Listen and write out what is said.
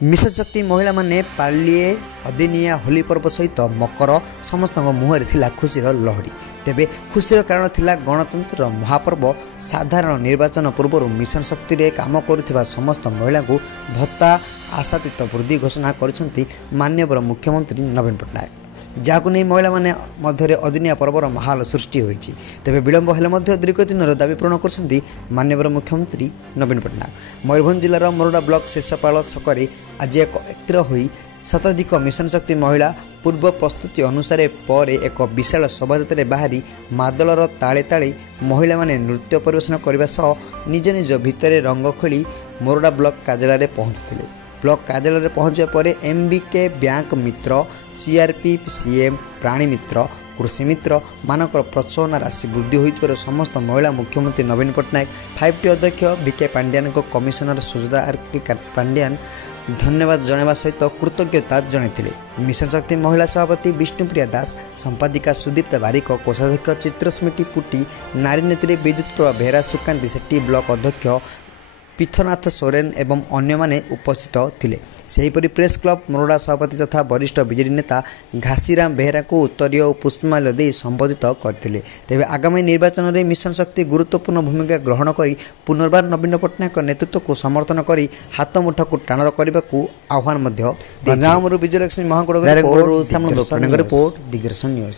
Mission शक्ति महिला माने पालिए अदिनिया होली पर्व सहित मकर समस्त मुहर थिला खुशीर लहड़ी। तेबे खुशीर कारण थिला गणतंत्र महापर्व साधारण निर्वाचन पूर्व मिशन शक्ति रे काम करुथिबा समस्त महिला को भत्ता आशातीत वृद्धि घोषणा करिसेंती माननीय मुख्यमंत्री नवीन पट्टनायक, जहां नहीं महिला माने मध्य अदिनिया पर्वर माहौल सृष्टि होईछि। तेबे विलंब हेले मध्य दीर्घ दिनर दाबी पूरण करछंती माननीय मुख्यमंत्री नवीन पट्टनायक। मयूरभंज जिलार मोरडा ब्लॉक शेषपाल छकरे आज एकत्र होई शताधिक मिशन शक्ति महिला पूर्व प्रस्तुति अनुसार पर एक विशाल शोभायात्रा बाहरी मादलर ताले ताले महिला माने नृत्य परिवेशन करने सह निज निज भितर रंग खेली मोरडा ब्लॉक कार्यालय पहुंचते। ब्लॉक कार्यालय पहुंचा पर एमबीके बैंक मित्र, सीआरपीएफ, सीएम, प्राणी मित्र, कृषि मित्र मानकर प्रोत्साहन राशि वृद्धि होइतबार समस्त महिला मुख्यमंत्री नवीन पट्टनायक, 5T अध्यक्ष बीके पांड्यान, कमिशनर सुजदा आर.के. पांड्यान धन्यवाद जणावा सहित कृतज्ञता जणाइथिले। मिशन शक्ति महिला सभापति विष्णुप्रिया दास, संपादिका सुदीप्ता बारिक, कोषाध्यक्ष चित्रस्मृति पुटी, नारी नेत्री विद्युत प्रभा बेहरा, सुकांती सेट्टी, ब्लॉक अध्यक्ष पीथनाथ सोरेन एवं अन्य माने उपस्थित थिले। सेहीपरि प्रेस क्लब मोरडा सभापति तथा वरिष्ठ बीजेडी नेता घासीराम बेहरा को उत्तरीय और पुष्पमाल्य दे संबोधित करथिले। तेबे आगामी निर्वाचन में मिशन शक्ति गुरुत्वपूर्ण भूमिका ग्रहण करी पुनर्बार नवीन पट्टनायक नेतृत्व को समर्थन करी हाथ मुठा को टाण करने को आह्वान। गंजामरू विजयलक्ष्मी महाकुड़ रिपोर्ट दिग्दर्शन न्यूज।